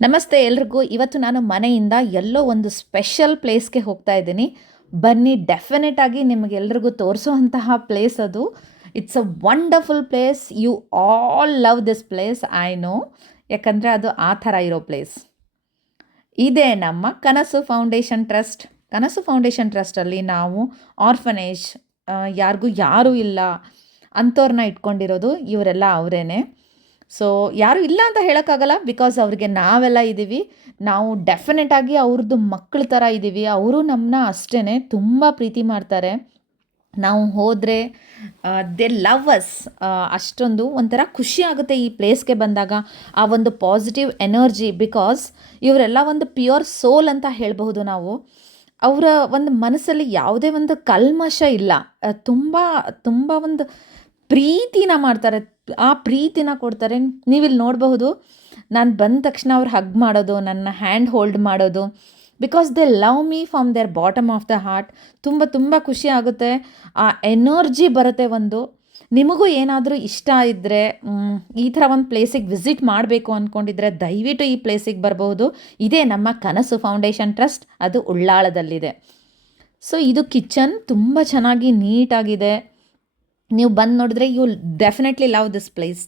ನಮಸ್ತೆ ಎಲ್ರಿಗೂ. ಇವತ್ತು ನಾನು ಮನೆಯಿಂದ ಎಲ್ಲೋ ಒಂದು ಸ್ಪೆಷಲ್ ಪ್ಲೇಸ್ಗೆ ಹೋಗ್ತಾ ಇದ್ದೀನಿ. ಬನ್ನಿ ಡೆಫಿನೆಟ್ ಆಗಿ ನಿಮಗೆಲ್ರಿಗೂ ತೋರಿಸುವಂತಹ ಪ್ಲೇಸ್ ಅದು. It's a wonderful place you all love this place I know ಯಾಕಂದರೆ ಅದು ಆ ಥರ ಇರೋ ಪ್ಲೇಸ್ ಇದೇ ನಮ್ಮ Kanasu foundation trust Kanasu foundation ಟ್ರಸ್ಟಲ್ಲಿ ನಾವು ಆರ್ಫನೇಜ್ ಯಾರಿಗೂ ಯಾರೂ ಇಲ್ಲ. ಅಂಥವ್ರನ್ನ ಇಟ್ಕೊಂಡಿರೋದು ಇವರೆಲ್ಲ ಅವರೇನೆ. ಸೊ ಯಾರು ಇಲ್ಲ ಅಂತ ಹೇಳೋಕ್ಕಾಗಲ್ಲ ಬಿಕಾಸ್ ಅವ್ರಿಗೆ ನಾವೆಲ್ಲ ಇದ್ದೀವಿ ನಾವು ಡೆಫಿನೆಟ್ ಆಗಿ ಅವ್ರದ್ದು ಮಕ್ಕಳ ಥರ ಇದ್ದೀವಿ ಅವರು ನಮ್ಮನ್ನ ಅಷ್ಟೇ ತುಂಬ ಪ್ರೀತಿ ಮಾಡ್ತಾರೆ. ನಾವು ಹೋದರೆ ದೆ ಲವ್ ಅಸ್ ಅಷ್ಟೊಂದು ಒಂಥರ ಖುಷಿ ಆಗುತ್ತೆ ಈ ಪ್ಲೇಸ್ಗೆ ಬಂದಾಗ. ಆ ಒಂದು ಪಾಸಿಟಿವ್ ಎನರ್ಜಿ ಬಿಕಾಸ್ ಇವರೆಲ್ಲ ಒಂದು ಪ್ಯೂರ್ ಸೋಲ್ ಅಂತ ಹೇಳಬಹುದು ನಾವು. ಅವರ ಒಂದು ಮನಸ್ಸಲ್ಲಿ ಯಾವುದೇ ಒಂದು ಕಲ್ಮಶ ಇಲ್ಲ. ತುಂಬ ತುಂಬ ಒಂದು ಪ್ರೀತಿನ ಮಾಡ್ತಾರೆ. ಆ ಪ್ರೀತಿನ ಕೊಡ್ತಾರೆ. ನೀವಿಲ್ಲಿ ನೋಡಬಹುದು, ನಾನು ಬಂದ ತಕ್ಷಣ ಅವ್ರು ಹಗ್ ಮಾಡೋದು, ನನ್ನ ಹ್ಯಾಂಡ್ ಹೋಲ್ಡ್ ಮಾಡೋದು because they love me from their bottom of the heart ತುಂಬ ತುಂಬ ಖುಷಿ ಆಗುತ್ತೆ. ಆ ಎನರ್ಜಿ ಬರುತ್ತೆ ಒಂದು. ನಿಮಗೂ ಏನಾದರೂ ಇಷ್ಟ ಇದ್ದರೆ ಈ ಥರ ಒಂದು ಪ್ಲೇಸಿಗೆ ವಿಸಿಟ್ ಮಾಡಬೇಕು ಅಂದ್ಕೊಂಡಿದ್ರೆ ದಯವಿಟ್ಟು ಈ ಪ್ಲೇಸಿಗೆ ಬರಬಹುದು. ಇದೇ ನಮ್ಮ ಕನಸು ಫೌಂಡೇಶನ್ ಟ್ರಸ್ಟ್ ಅದು ಉಳ್ಳಾಳದಲ್ಲಿದೆ. ಸೊ ಇದು ಕಿಚನ್ ತುಂಬ ಚೆನ್ನಾಗಿ ನೀಟಾಗಿದೆ ನೀವು ಬಂದು ನೋಡಿದ್ರೆ you definitely love this place